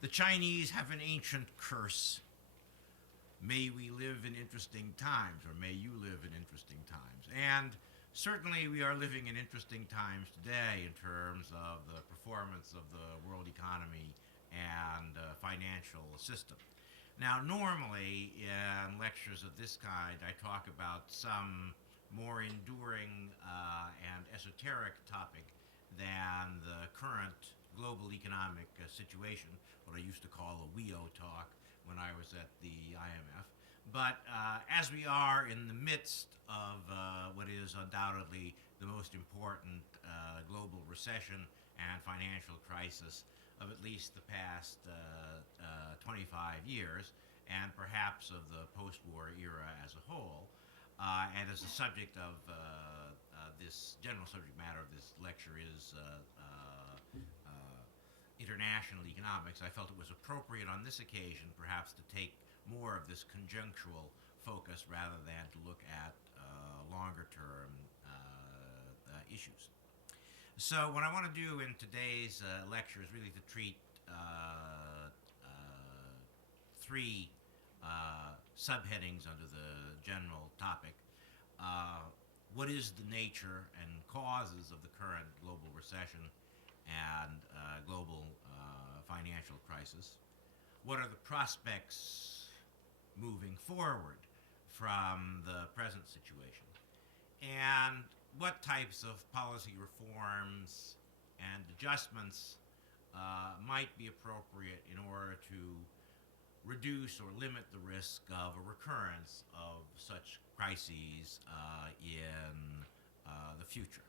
The Chinese have an ancient curse. May we live in interesting times, or may you live in interesting times. And certainly we are living in interesting times today in terms of the performance of the world economy and financial system. Now, normally in lectures of this kind, I talk about some more enduring and esoteric topic than the current global economic situation, what I used to call a WEO talk when I was at the IMF. But as we are in the midst of what is undoubtedly the most important global recession and financial crisis of at least the past 25 years, and perhaps of the post-war era as a whole, and as the subject of this general subject matter of this lecture is international economics, I felt it was appropriate on this occasion perhaps to take more of this conjunctural focus rather than to look at longer term issues. So what I want to do in today's lecture is really to treat three subheadings under the general topic. What is the nature and causes of the current global recession and global financial crisis? What are the prospects moving forward from the present situation? And what types of policy reforms and adjustments might be appropriate in order to reduce or limit the risk of a recurrence of such crises in the future?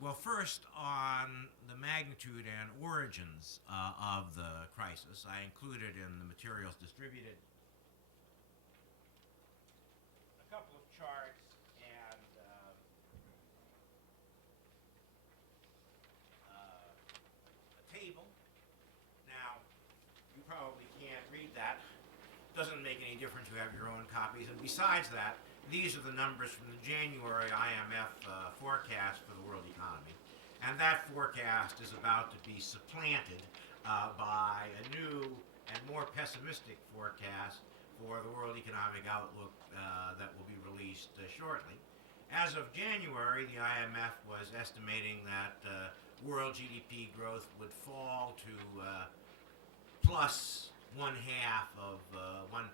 Well, first, on the magnitude and origins of the crisis, I included in the materials distributed a couple of charts and a table. Now, you probably can't read that. Doesn't make any difference. You have your own copies. And besides that, these are the numbers from the January IMF forecast for the world economy. And that forecast is about to be supplanted by a new and more pessimistic forecast for the world economic outlook that will be released shortly. As of January, the IMF was estimating that world GDP growth would fall to plus 1/2 of 1%,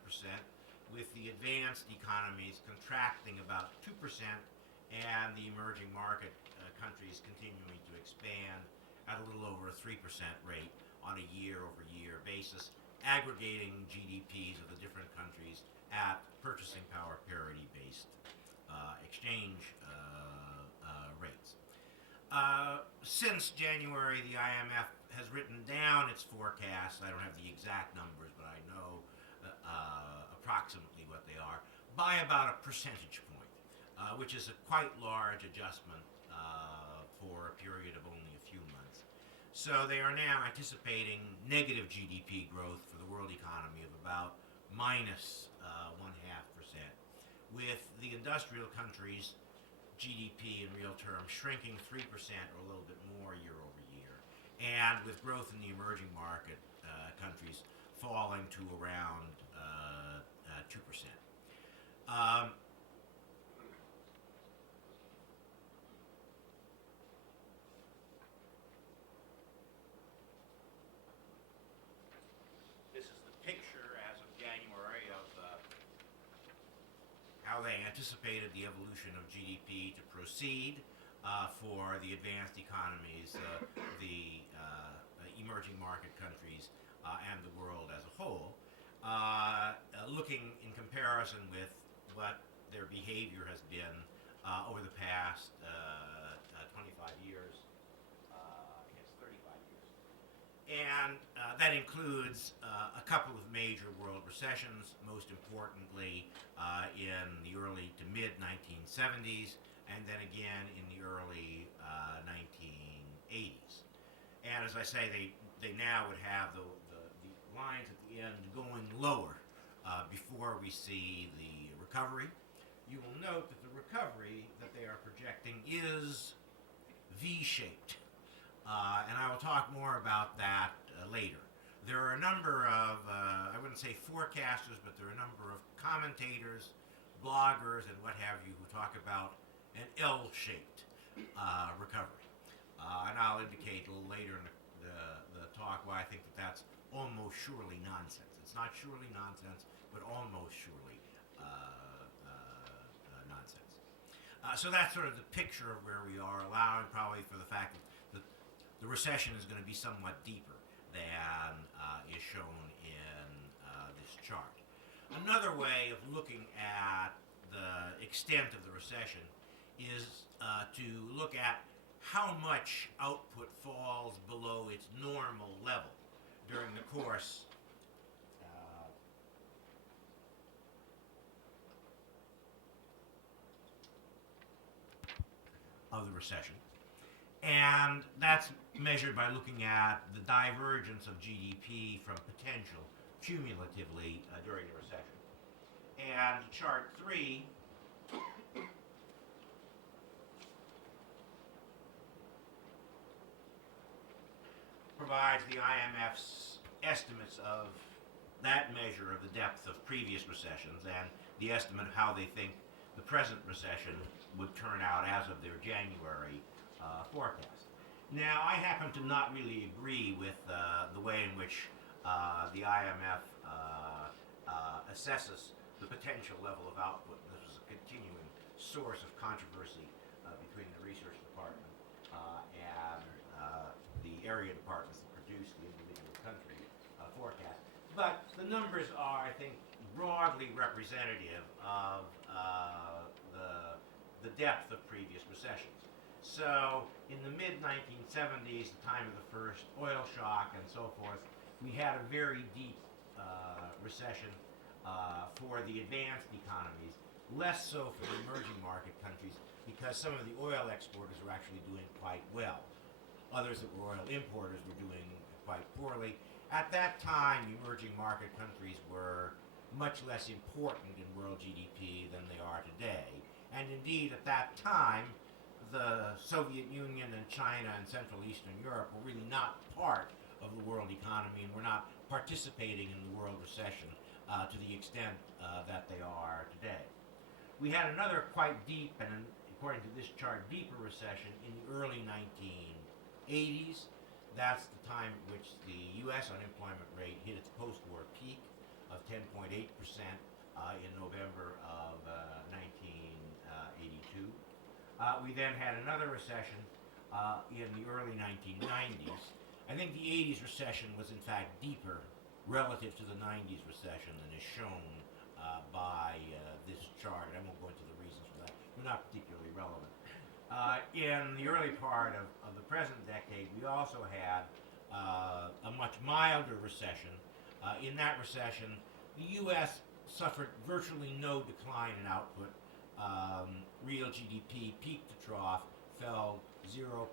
with the advanced economies contracting about 2% and the emerging market countries continuing to expand at a little over a 3% rate on a year-over-year basis, aggregating GDPs of the different countries at purchasing power parity-based exchange rates. Since January, the IMF has written down its forecasts. I don't have the exact numbers, but I know approximately what they are, by about a percentage point, which is a quite large adjustment for a period of only a few months. So they are now anticipating negative GDP growth for the world economy of about minus 1/2%, with the industrial countries' GDP in real terms shrinking 3% or a little bit more year over year, and with growth in the emerging market countries falling to around 2%. This is the picture as of January of how they anticipated the evolution of GDP to proceed for the advanced economies, the emerging market countries, and the world as a whole, looking in comparison with what their behavior has been over the past 25 years, I guess 35 years. And that includes a couple of major world recessions, most importantly in the early to mid 1970s, and then again in the early 1980s. And as I say, they now would have the lines at the end going lower before we see the recovery. You will note that the recovery that they are projecting is V-shaped. And I will talk more about that later. There a number of, I wouldn't say forecasters, but there are a number of commentators, bloggers, and what have you who talk about an L-shaped recovery. And I'll indicate a little later in the talk why I think that that's almost surely nonsense. It's not surely nonsense, but almost surely nonsense. So that's sort of the picture of where we are, allowing probably for the fact that the recession is going to be somewhat deeper than is shown in this chart. Another way of looking at the extent of the recession is to look at how much output falls below its normal level during the course of the recession. And that's measured by looking at the divergence of GDP from potential cumulatively during the recession. And chart 3 provides the IMF's estimates of that measure of the depth of previous recessions and the estimate of how they think the present recession would turn out as of their January forecast. Now, I happen to not really agree with the way in which the IMF assesses the potential level of output. This was a continuing source of controversy between the research department and the area departments that produce the individual country forecast. But the numbers are, I think, broadly representative of the depth of previous recessions. So in the mid-1970s, the time of the first oil shock and so forth, we had a very deep recession for the advanced economies, less so for the emerging market countries because some of the oil exporters were actually doing quite well. Others that were oil importers were doing quite poorly. At that time, emerging market countries were much less important in world GDP than they are today. And indeed, at that time, the Soviet Union and China and Central Eastern Europe were really not part of the world economy and were not participating in the world recession to the extent that they are today. We had another quite deep and, according to this chart, deeper recession in the early 1980s. That's the time at which the U.S. unemployment rate hit its post-war peak of 10.8% in November of 1982. We then had another recession in the early 1990s. I think the 80s recession was in fact deeper relative to the 90s recession than is shown by this chart. I won't go into the reasons for that. They're not particularly relevant. In the early part of the present decade, we also had a much milder recession. In that recession, the U.S. suffered virtually no decline in output. Real GDP, peak to trough, fell 0.2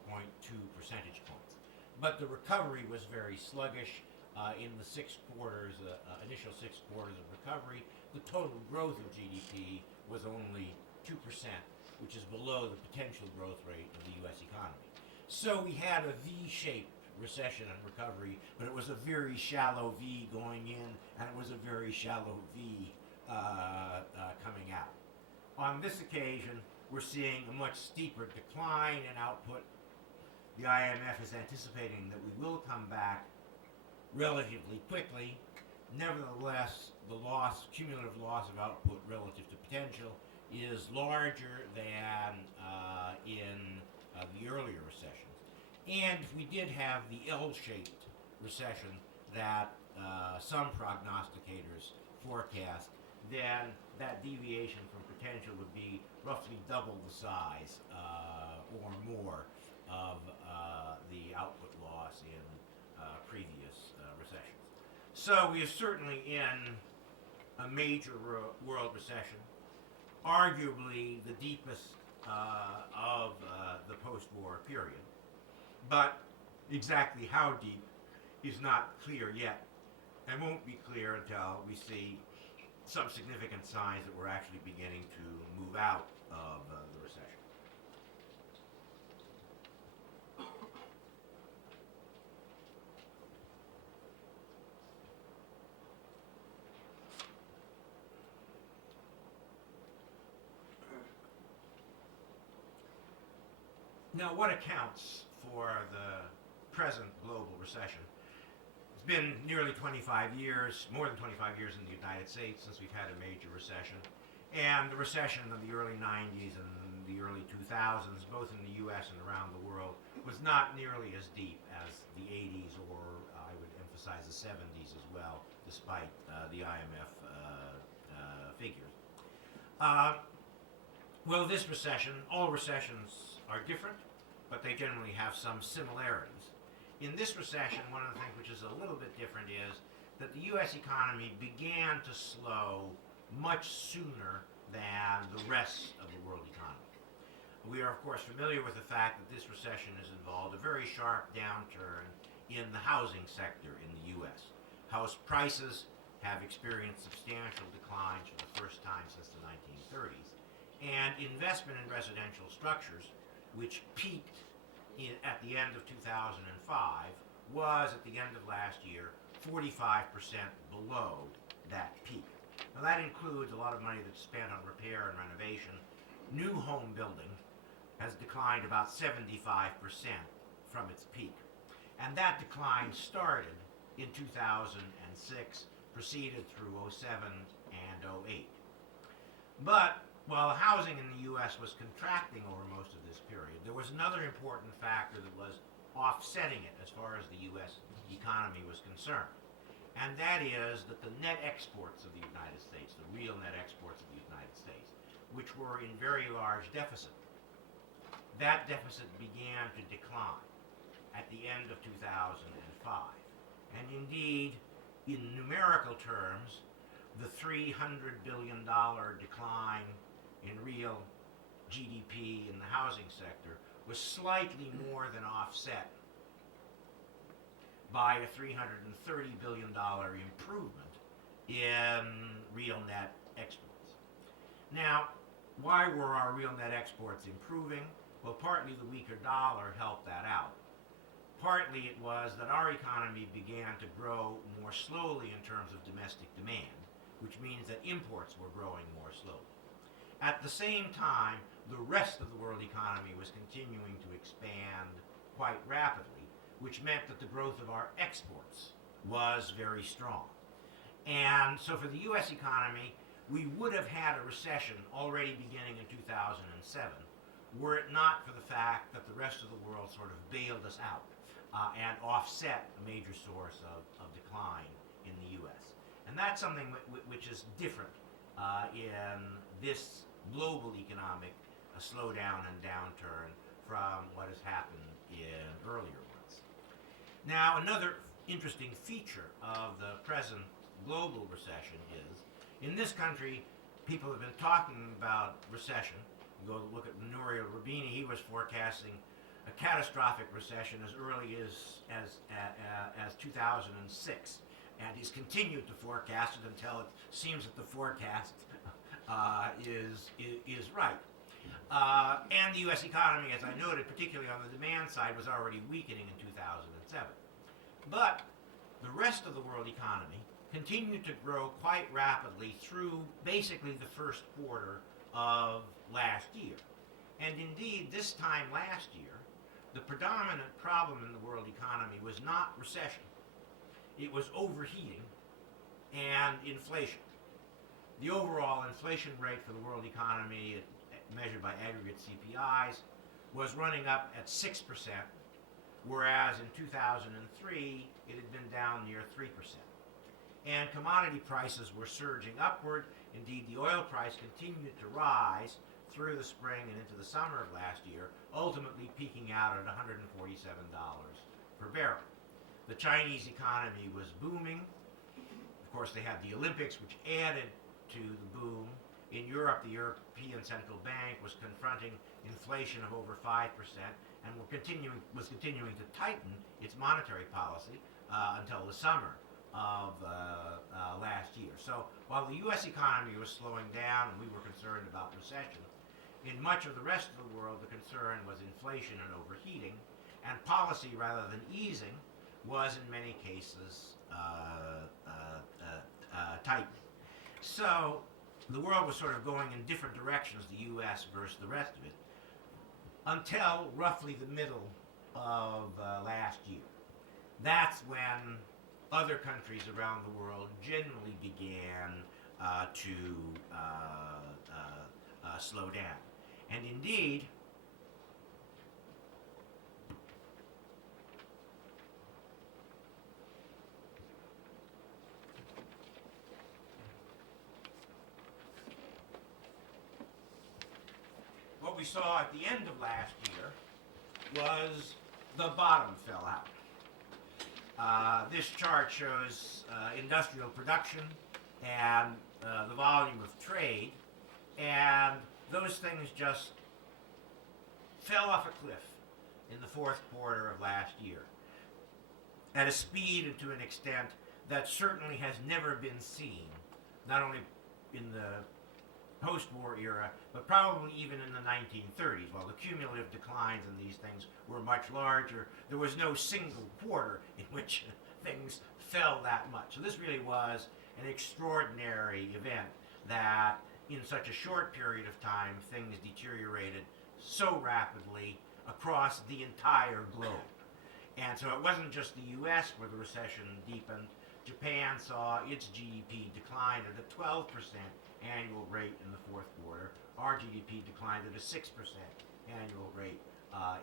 percentage points. But the recovery was very sluggish. In the initial 6 quarters of recovery, the total growth of GDP was only 2%, which is below the potential growth rate of the U.S. economy. So we had a V-shaped recession and recovery, but it was a very shallow V going in, and it was a very shallow V coming out. On this occasion, we're seeing a much steeper decline in output. The IMF is anticipating that we will come back relatively quickly. Nevertheless, the cumulative loss of output relative to potential is larger than in the earlier recessions. And we did have the L-shaped recession that some prognosticators forecast. Then that deviation from potential would be roughly double the size or more of the output loss in previous recessions. So we are certainly in a major world recession, arguably the deepest of the post-war period. But exactly how deep is not clear yet, and won't be clear until we see some significant signs that we're actually beginning to move out of the recession. Now, what accounts for the present global recession? It's been nearly 25 years, more than 25 years in the United States since we've had a major recession. And the recession of the early 90s and the early 2000s, both in the US and around the world, was not nearly as deep as the 80s or I would emphasize the 70s as well, despite the IMF figures. Well, this recession, all recessions are different, but they generally have some similarities. In this recession, one of the things which is a little bit different is that the U.S. economy began to slow much sooner than the rest of the world economy. We are, of course, familiar with the fact that this recession has involved a very sharp downturn in the housing sector in the U.S. House prices have experienced substantial declines for the first time since the 1930s, and investment in residential structures, which peaked at the end of 2005, was at the end of last year 45% below that peak. Now that includes a lot of money that's spent on repair and renovation. New home building has declined about 75% from its peak. And that decline started in 2006, proceeded through 07 and 08. But while housing in the U.S. was contracting over most of this period, there was another important factor that was offsetting it as far as the U.S. economy was concerned. And that is that the net exports of the United States, the real net exports of the United States, which were in very large deficit, that deficit began to decline at the end of 2005. And indeed, in numerical terms, the $300 billion decline in real GDP in the housing sector was slightly more than offset by a $330 billion improvement in real net exports. Now, why were our real net exports improving? Well, partly the weaker dollar helped that out. Partly it was that our economy began to grow more slowly in terms of domestic demand, which means that imports were growing more slowly. At the same time, the rest of the world economy was continuing to expand quite rapidly, which meant that the growth of our exports was very strong. And so for the U.S. economy, we would have had a recession already beginning in 2007 were it not for the fact that the rest of the world sort of bailed us out and offset a major source of decline in the U.S. And that's something which is different in this global economic slowdown and downturn from what has happened in earlier ones. Now, another interesting feature of the present global recession is, in this country, people have been talking about recession. You go look at Nouriel Roubini, he was forecasting a catastrophic recession as early as 2006. And he's continued to forecast it until it seems that the forecast is right. And the U.S. economy, as I noted, particularly on the demand side, was already weakening in 2007. But the rest of the world economy continued to grow quite rapidly through basically the first quarter of last year. And indeed, this time last year, the predominant problem in the world economy was not recession. It was overheating and inflation. The overall inflation rate for the world economy, measured by aggregate CPIs, was running up at 6%, whereas in 2003 it had been down near 3%. And commodity prices were surging upward. Indeed, the oil price continued to rise through the spring and into the summer of last year, ultimately peaking out at $147 per barrel. The Chinese economy was booming. Of course, they had the Olympics, which added to the boom. In Europe, the European Central Bank was confronting inflation of over 5% and was continuing to tighten its monetary policy until the summer of last year. So while the U.S. economy was slowing down and we were concerned about recession, in much of the rest of the world the concern was inflation and overheating, and policy rather than easing was in many cases tightening. So the world was sort of going in different directions, the U.S. versus the rest of it. until roughly the middle of last year. That's when other countries around the world generally began to slow down. And indeed, what we saw at the end of last year was the bottom fell out. This chart shows industrial production and the volume of trade, and those things just fell off a cliff in the fourth quarter of last year at a speed and to an extent that certainly has never been seen, not only in the post-war era, but probably even in the 1930s. While the cumulative declines in these things were much larger, there was no single quarter in which things fell that much. So this really was an extraordinary event that in such a short period of time things deteriorated so rapidly across the entire globe. And so it wasn't just the US where the recession deepened. Japan saw its GDP decline at a 12% annual rate in the fourth quarter. Our GDP declined at a 6% annual rate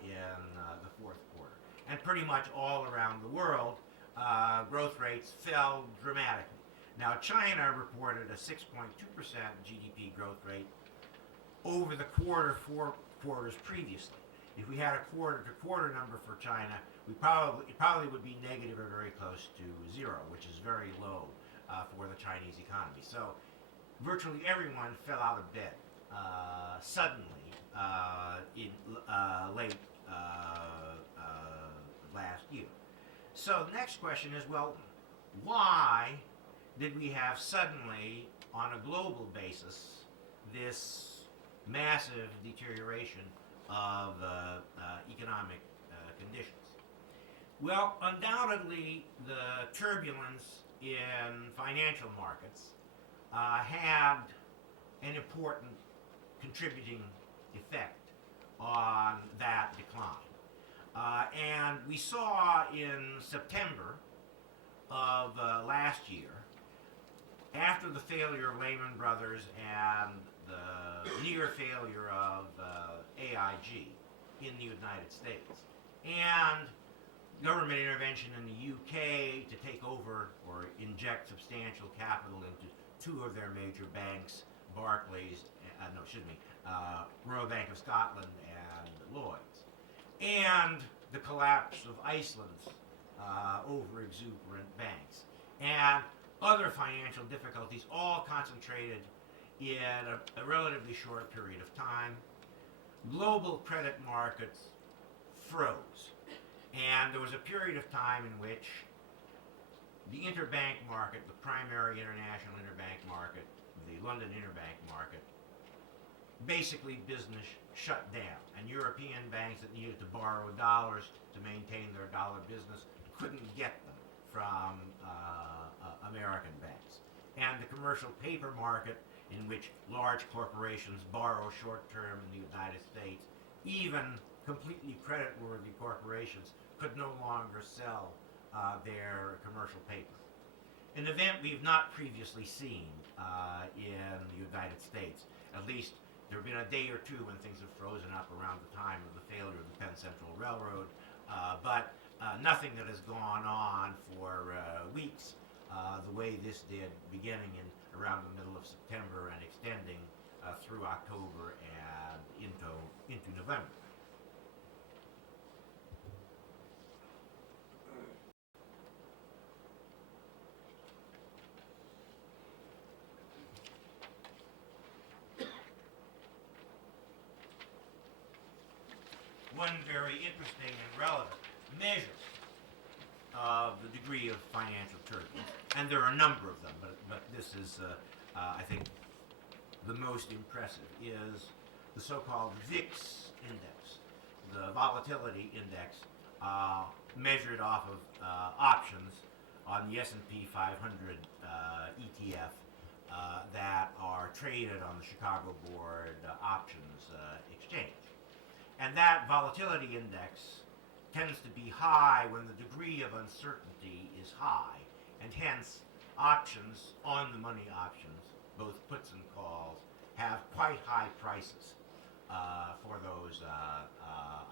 in the fourth quarter. And pretty much all around the world, growth rates fell dramatically. Now, China reported a 6.2% GDP growth rate over the four quarters previously. If we had a quarter-to-quarter number for China, it probably would be negative or very close to zero, which is very low for the Chinese economy. So virtually everyone fell out of bed suddenly in late last year. So the next question is, well, why did we have suddenly, on a global basis, this massive deterioration of economic conditions? Well, undoubtedly, the turbulence in financial markets had an important contributing effect on that decline. And we saw in September of last year, after the failure of Lehman Brothers and the near failure of AIG in the United States, and government intervention in the UK to take over or inject substantial capital into two of their major banks, Royal Bank of Scotland and Lloyd's, and the collapse of Iceland's over-exuberant banks, and other financial difficulties, all concentrated in a relatively short period of time. Global credit markets froze. And there was a period of time in which the interbank market, the primary international interbank market, the London interbank market, basically business shut down. And European banks that needed to borrow dollars to maintain their dollar business couldn't get them from American banks. And the commercial paper market, in which large corporations borrow short-term in the United States, even completely creditworthy corporations could no longer sell their commercial paper. An event we've not previously seen in the United States. At least there have been a day or two when things have frozen up around the time of the failure of the Penn Central Railroad, but nothing that has gone on for weeks the way this did, beginning in around the middle of September and extending through October and into November. One very interesting and relevant measure of the degree of financial turbulence, and there are a number of them, but this is, I think, the most impressive, is the so-called VIX index, the volatility index measured off of options on the S&P 500 ETF that are traded on the Chicago Board Options Exchange. And that volatility index tends to be high when the degree of uncertainty is high, and hence options, on the money options, both puts and calls, have quite high prices for those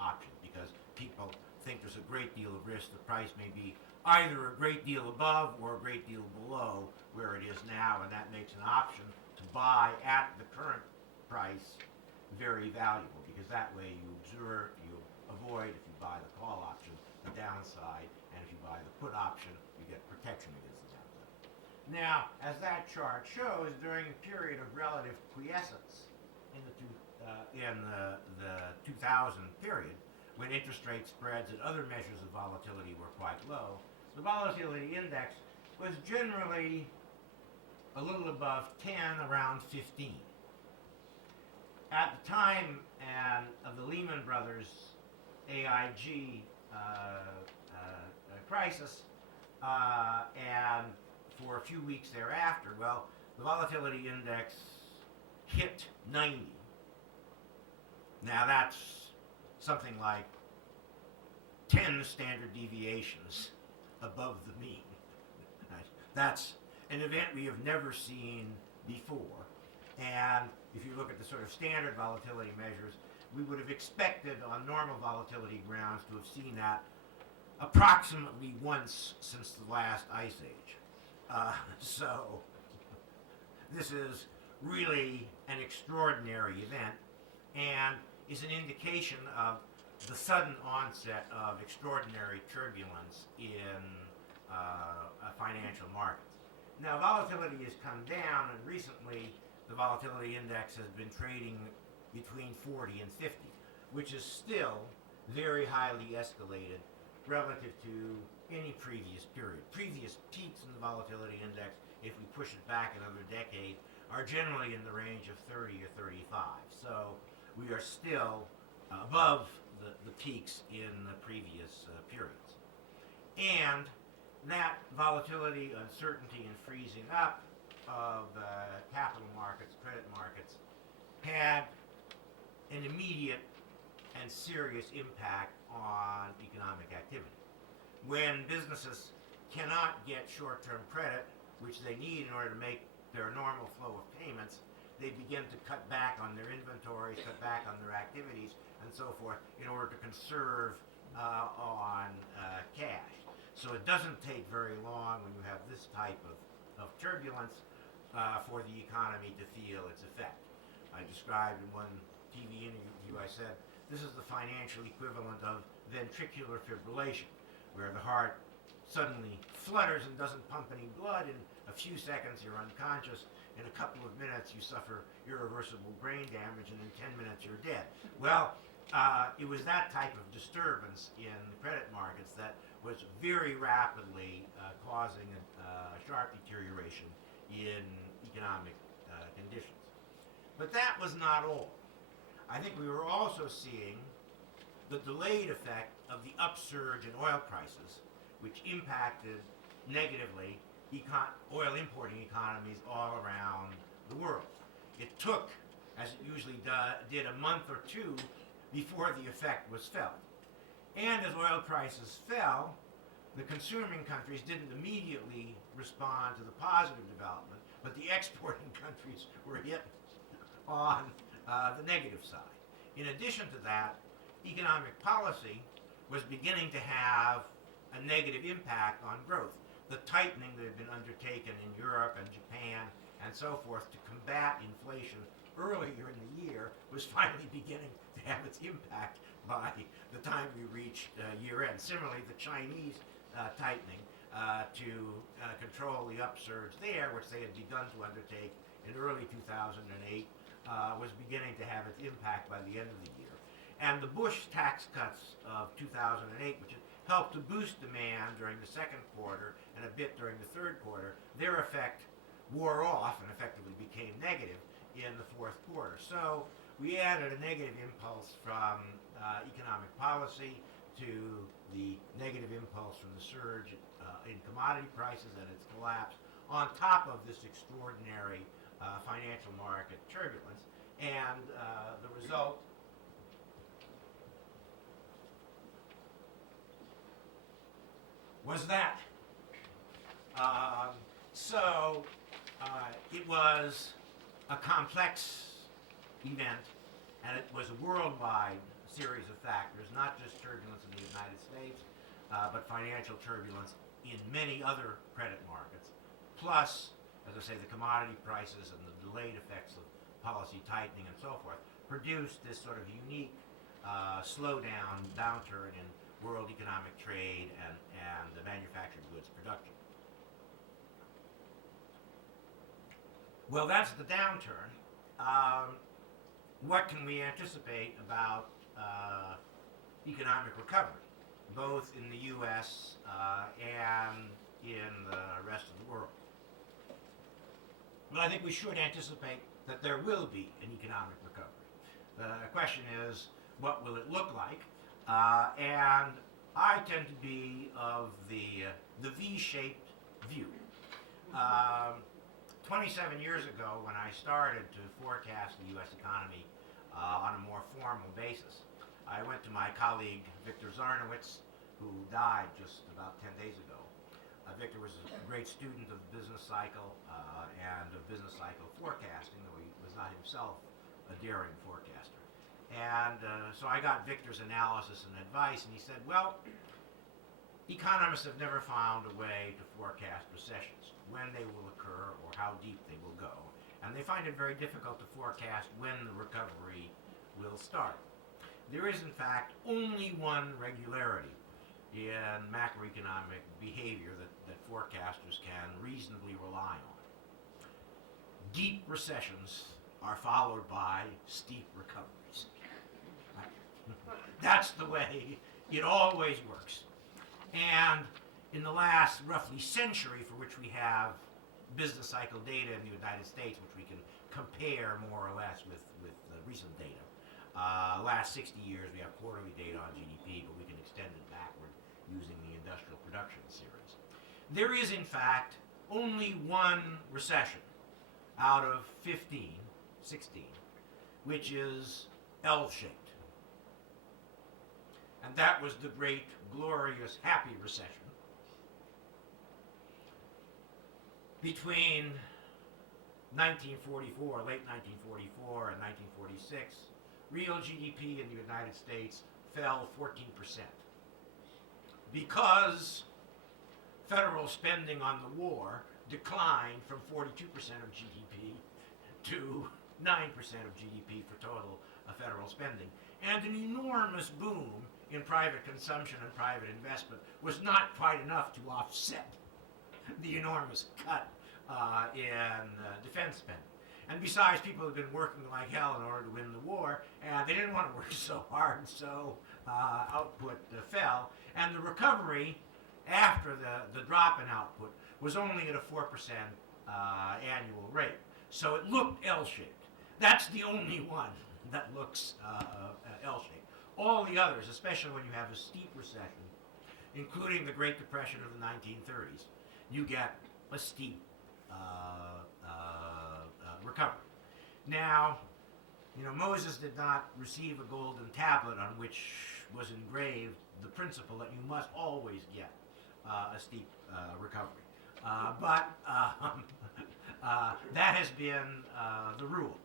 options, because people think there's a great deal of risk. The price may be either a great deal above or a great deal below where it is now, and that makes an option to buy at the current price very valuable, because that way you avoid, if you buy the call option, the downside, and if you buy the put option, you get protection against the downside. Now, as that chart shows, during a period of relative quiescence in the 2000 period, when interest rate spreads and other measures of volatility were quite low, the volatility index was generally a little above 10, around 15. At the time of the Lehman Brothers AIG crisis, and for a few weeks thereafter, well, the volatility index hit 90. Now that's something like 10 standard deviations above the mean. That's an event we have never seen before. And if you look at the sort of standard volatility measures, we would have expected on normal volatility grounds to have seen that approximately once since the last ice age. So this is really an extraordinary event, and is an indication of the sudden onset of extraordinary turbulence in financial markets. Now, volatility has come down, and recently the volatility index has been trading between 40 and 50, which is still very highly escalated relative to any previous period. Previous peaks in the volatility index, if we push it back another decade, are generally in the range of 30 or 35. So we are still above the peaks in the previous periods. And that volatility, uncertainty, and freezing up of capital markets, credit markets, had an immediate and serious impact on economic activity. When businesses cannot get short-term credit, which they need in order to make their normal flow of payments, they begin to cut back on their inventories, cut back on their activities, and so forth, in order to conserve on cash. So it doesn't take very long when you have this type of turbulence for the economy to feel its effect. I described in one TV interview, I said, this is the financial equivalent of ventricular fibrillation, where the heart suddenly flutters and doesn't pump any blood. In a few seconds, you're unconscious. In a couple of minutes, you suffer irreversible brain damage, and in 10 minutes, you're dead. Well, it was that type of disturbance in the credit markets that was very rapidly causing a sharp deterioration in economic conditions. But that was not all. I think we were also seeing the delayed effect of the upsurge in oil prices, which impacted negatively oil importing economies all around the world. It took, as it usually did, a month or two before the effect was felt. And as oil prices fell, the consuming countries didn't immediately respond to the positive development, but the exporting countries were hit on the negative side. In addition to that, economic policy was beginning to have a negative impact on growth. The tightening that had been undertaken in Europe and Japan and so forth to combat inflation earlier in the year was finally beginning to have its impact by the time we reached year end. Similarly, the Chinese tightening to control the upsurge there, which they had begun to undertake in early 2008, was beginning to have its impact by the end of the year. And the Bush tax cuts of 2008, which helped to boost demand during the second quarter and a bit during the third quarter, their effect wore off and effectively became negative in the fourth quarter. So we added a negative impulse from economic policy to the negative impulse from the surge in commodity prices and its collapse, on top of this extraordinary financial market turbulence. And the result was that. So it was a complex event, and it was a worldwide series of factors, not just turbulence in the United States, but financial turbulence in many other credit markets, plus, as I say, the commodity prices and the delayed effects of policy tightening and so forth, produced this sort of unique slowdown, downturn in world economic trade and the manufactured goods production. Well, that's the downturn. What can we anticipate about economic recovery, both in the U.S. And in the rest of the world? Well, I think we should anticipate that there will be an economic recovery. The question is, what will it look like? And I tend to be of the V-shaped view. 27 years ago, when I started to forecast the U.S. economy on a more formal basis, I went to my colleague Victor Zarnowitz, who died just about 10 days ago. Victor was a great student of the business cycle and of business cycle forecasting, though he was not himself a daring forecaster. And so I got Victor's analysis and advice, and he said, well, economists have never found a way to forecast recessions, when they will occur or how deep they will go. And they find it very difficult to forecast when the recovery will start. There is, in fact, only one regularity in macroeconomic behavior that forecasters can reasonably rely on. Deep recessions are followed by steep recoveries. That's the way it always works. And in the last roughly century, for which we have business cycle data in the United States, which we can compare more or less with recent data, last 60 years we have quarterly data on GDP, but we can extend it backward using the industrial production series. There is, in fact, only one recession out of 15, 16, which is L-shaped. And that was the great, glorious, happy recession between 1944, late 1944 and 1946. Real GDP in the United States fell 14% because federal spending on the war declined from 42% of GDP to 9% of GDP for total federal spending. And an enormous boom in private consumption and private investment was not quite enough to offset the enormous cut in defense spending. And besides, people had been working like hell in order to win the war, and they didn't want to work so hard, so output fell. And the recovery after the drop in output was only at a 4% annual rate. So it looked L-shaped. That's the only one that looks L-shaped. All the others, especially when you have a steep recession, including the Great Depression of the 1930s, you get a steep recovery. Now, Moses did not receive a golden tablet on which was engraved the principle that you must always get a steep recovery. But that has been the rule.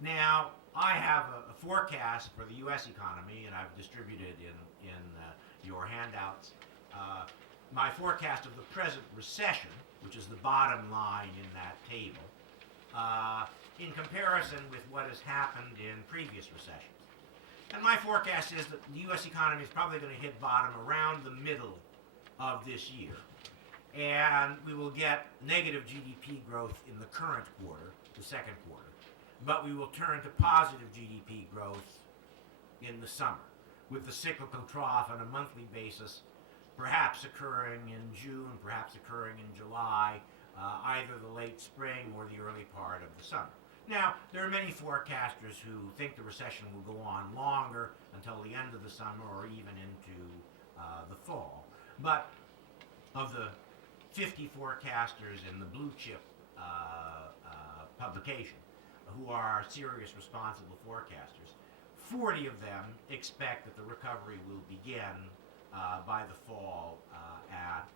Now, I have a forecast for the U.S. economy, and I've distributed in your handouts my forecast of the present recession, which is the bottom line in that table, in comparison with what has happened in previous recessions. And my forecast is that the U.S. economy is probably going to hit bottom around the middle of this year. And we will get negative GDP growth in the current quarter, the second quarter. But we will turn to positive GDP growth in the summer, with the cyclical trough on a monthly basis, perhaps occurring in June, perhaps occurring in July, either the late spring or the early part of the summer. Now, there are many forecasters who think the recession will go on longer until the end of the summer or even into the fall. But of the 50 forecasters in the blue chip publication who are serious, responsible forecasters, 40 of them expect that the recovery will begin by the fall at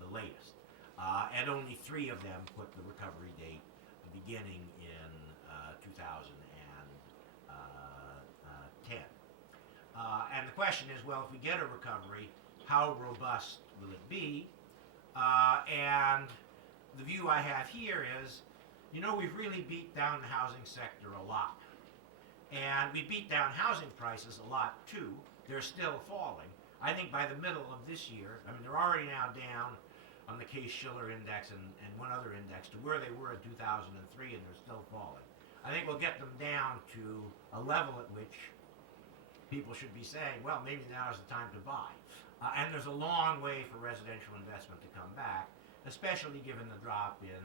the latest. And only 3 of them put the recovery date beginning in 2010. And the question is, well, if we get a recovery, how robust will it be? And the view I have here is, we've really beat down the housing sector a lot. And we beat down housing prices a lot too. They're still falling. I think by the middle of this year, they're already now down on the Case-Shiller index and one other index to where they were in 2003, and they're still falling. I think we'll get them down to a level at which people should be saying, well, maybe now is the time to buy. And there's a long way for residential investment to come back, especially given the drop in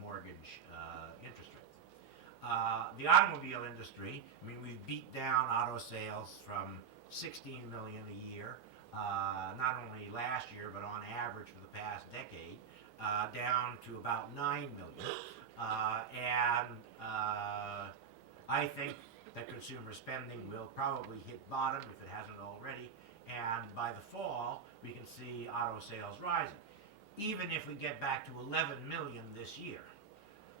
mortgage interest rates. The automobile industry, we've beat down auto sales from 16 million a year, not only last year, but on average for the past decade, down to about 9 million. I think that consumer spending will probably hit bottom if it hasn't already, and by the fall, we can see auto sales rising. Even if we get back to 11 million this year,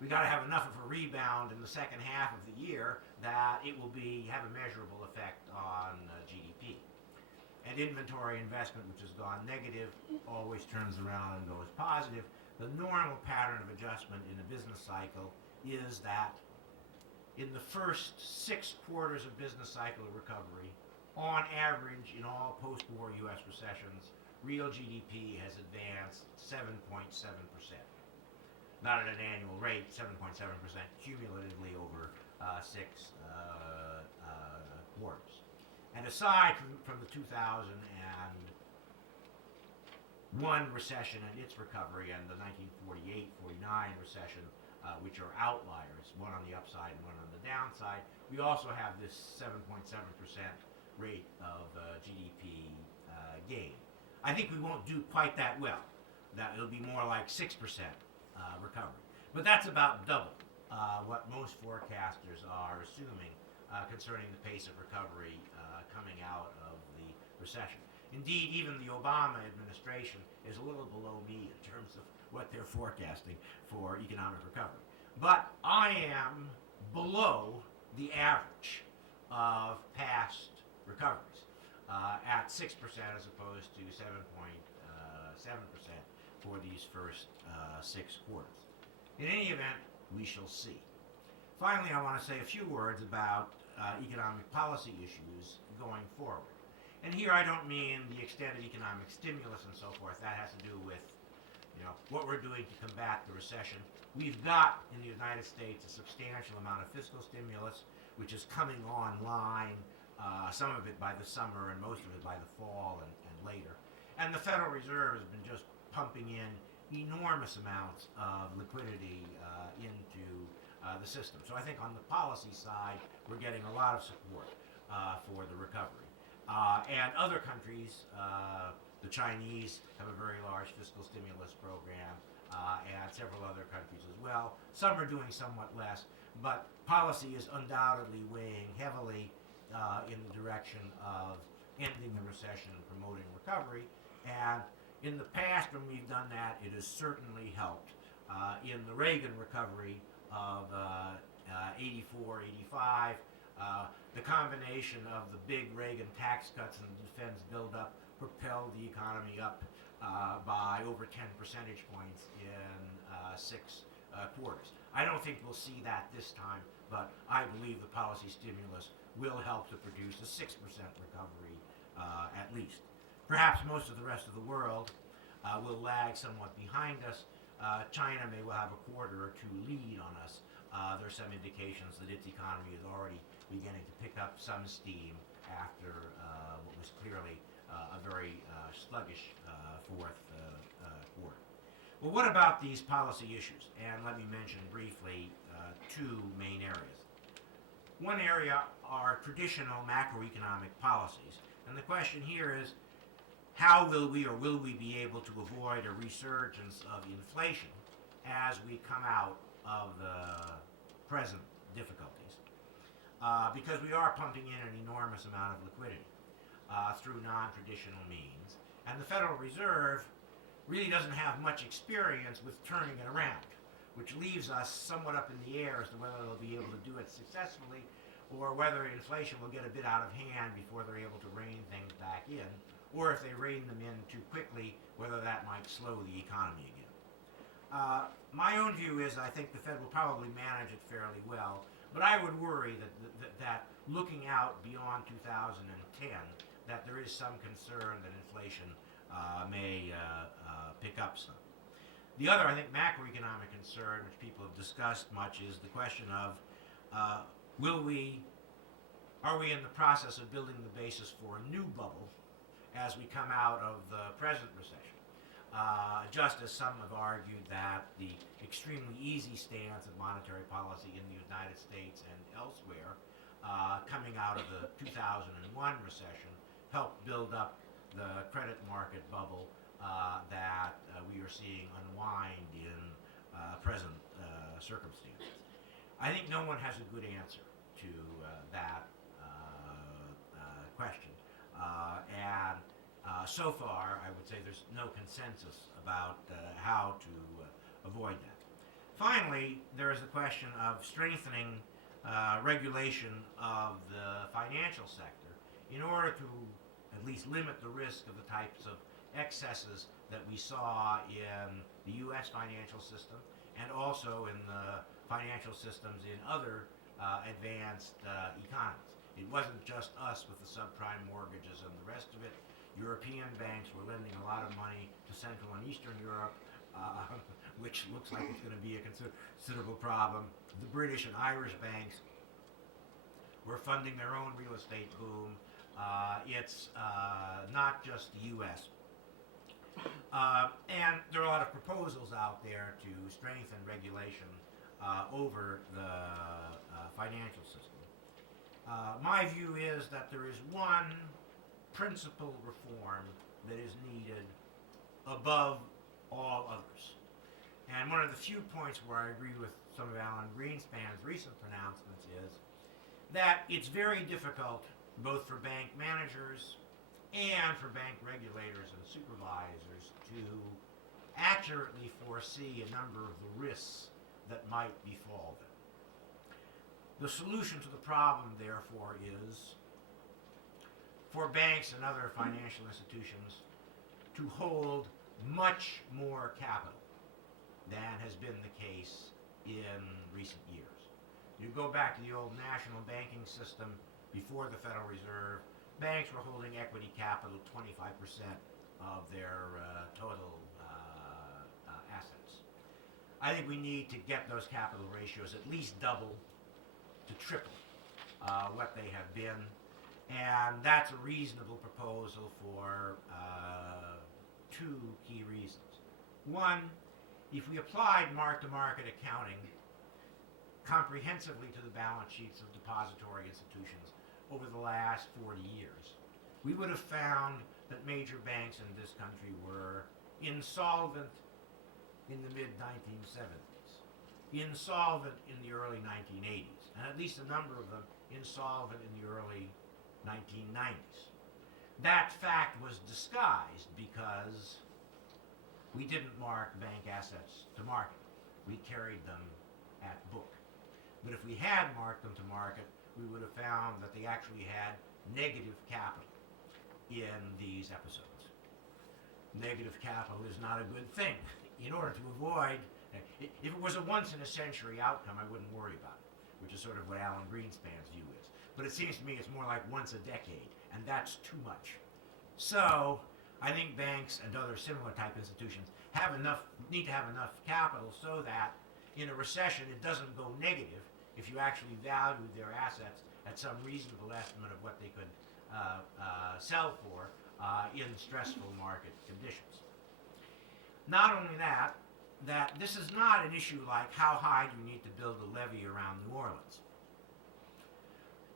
we got to have enough of a rebound in the second half of the year that it will have a measurable effect on GDP. And inventory investment, which has gone negative, always turns around and goes positive. The normal pattern of adjustment in a business cycle is that in the first 6 quarters of business cycle recovery, on average in all post-war U.S. recessions, real GDP has advanced 7.7%. Not at an annual rate, 7.7% cumulatively over 6 quarters. And aside from the 2001 recession and its recovery and the 1948-49 recession, which are outliers, one on the upside and one on the downside, we also have this 7.7% rate of GDP gain. I think we won't do quite that well. That it'll be more like 6% recovery. But that's about double what most forecasters are assuming concerning the pace of recovery coming out of the recession. Indeed, even the Obama administration is a little below me in terms of what they're forecasting for economic recovery. But I am below the average of past recoveries at 6% as opposed to 7.7% for these first 6 quarters. In any event, we shall see. Finally, I want to say a few words about economic policy issues going forward. And here I don't mean the extended economic stimulus and so forth. That has to do with what we're doing to combat the recession. We've got in the United States a substantial amount of fiscal stimulus, which is coming online, some of it by the summer and most of it by the fall and later. And the Federal Reserve has been just pumping in enormous amounts of liquidity into the system. So I think on the policy side, we're getting a lot of support for the recovery. And other countries, the Chinese have a very large fiscal stimulus program, and several other countries as well. Some are doing somewhat less, but policy is undoubtedly weighing heavily in the direction of ending the recession and promoting recovery. And in the past, when we've done that, it has certainly helped. In the Reagan recovery of 84, 85, the combination of the big Reagan tax cuts and the defense buildup propelled the economy up by over 10 percentage points in 6 quarters. I don't think we'll see that this time, but I believe the policy stimulus will help to produce a 6% recovery at least. Perhaps most of the rest of the world will lag somewhat behind us. China may well have a quarter or 2 lead on us. There are some indications that its economy is already beginning to pick up some steam after what was clearly a very sluggish fourth quarter. Well, what about these policy issues? And let me mention briefly 2 main areas. One area are traditional macroeconomic policies. And the question here is, how will we be able to avoid a resurgence of inflation as we come out of the present difficulties? Because we are pumping in an enormous amount of liquidity through non-traditional means. And the Federal Reserve really doesn't have much experience with turning it around, which leaves us somewhat up in the air as to whether they'll be able to do it successfully or whether inflation will get a bit out of hand before they're able to rein things back in, or if they rein them in too quickly, whether that might slow the economy again. My own view is I think the Fed will probably manage it fairly well, but I would worry that looking out beyond 2010, that there is some concern that inflation may pick up some. The other, I think, macroeconomic concern, which people have discussed much, is the question of are we in the process of building the basis for a new bubble as we come out of the present recession? Just as some have argued that the extremely easy stance of monetary policy in the United States and elsewhere, coming out of the 2001 recession, helped build up the credit market bubble that we are seeing unwind in present circumstances. I think no one has a good answer to that question. And so far, I would say there's no consensus about how to avoid that. Finally, there is the question of strengthening regulation of the financial sector in order to at least limit the risk of the types of excesses that we saw in the U.S. financial system and also in the financial systems in other advanced economies. It wasn't just us with the subprime mortgages and the rest of it. European banks were lending a lot of money to Central and Eastern Europe, which looks like it's going to be a considerable problem. The British and Irish banks were funding their own real estate boom. It's not just the U.S. And there are a lot of proposals out there to strengthen regulation over the financial system. My view is that there is one principal reform that is needed above all others. And one of the few points where I agree with some of Alan Greenspan's recent pronouncements is that it's very difficult both for bank managers and for bank regulators and supervisors to accurately foresee a number of the risks that might befall them. The solution to the problem, therefore, is for banks and other financial institutions to hold much more capital than has been the case in recent years. You go back to the old national banking system before the Federal Reserve, banks were holding equity capital 25% of their total assets. I think we need to get those capital ratios at least double to triple what they have been. And that's a reasonable proposal for two key reasons. One, if we applied mark-to-market accounting comprehensively to the balance sheets of depository institutions over the last 40 years, we would have found that major banks in this country were insolvent in the mid-1970s, insolvent in the early 1980s, and at least a number of them insolvent in the early 1990s. That fact was disguised because we didn't mark bank assets to market. We carried them at book. But if we had marked them to market, we would have found that they actually had negative capital in these episodes. Negative capital is not a good thing. In order to avoid, if it was a once-in-a-century outcome, I wouldn't worry about it, which is sort of what Alan Greenspan's view is. But it seems to me it's more like once a decade, and that's too much. So I think banks and other similar type institutions need to have enough capital so that in a recession it doesn't go negative if you actually value their assets at some reasonable estimate of what they could sell for in stressful market conditions. Not only that this is not an issue like how high do you need to build a levee around New Orleans.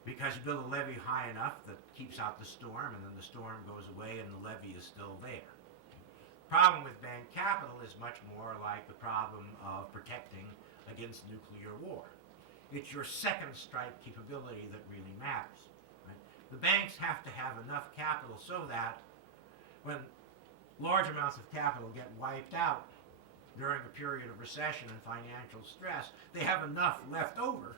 Because you build a levee high enough that keeps out the storm, and then the storm goes away and the levee is still there. Problem with bank capital is much more like the problem of protecting against nuclear war. It's your second strike capability that really matters. Right? The banks have to have enough capital so that when large amounts of capital get wiped out during a period of recession and financial stress, they have enough left over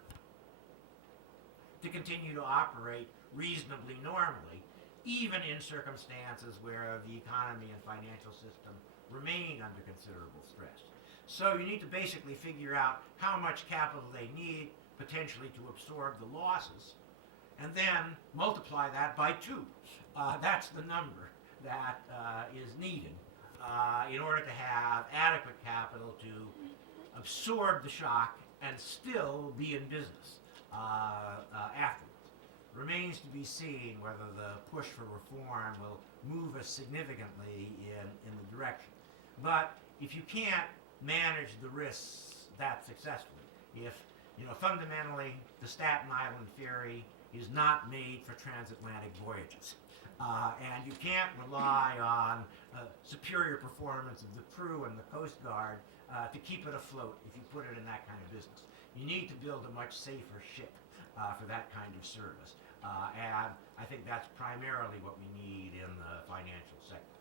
to continue to operate reasonably normally, even in circumstances where the economy and financial system remain under considerable stress. So you need to basically figure out how much capital they need potentially to absorb the losses, and then multiply that by 2. That's the number that is needed in order to have adequate capital to absorb the shock and still be in business afterwards. Remains to be seen whether the push for reform will move us significantly in the direction. But if you can't manage the risks that successfully, if fundamentally the Staten Island ferry is not made for transatlantic voyages, and you can't rely on superior performance of the crew and the Coast Guard to keep it afloat if you put it in that kind of business. You need to build a much safer ship for that kind of service. And I think that's primarily what we need in the financial sector.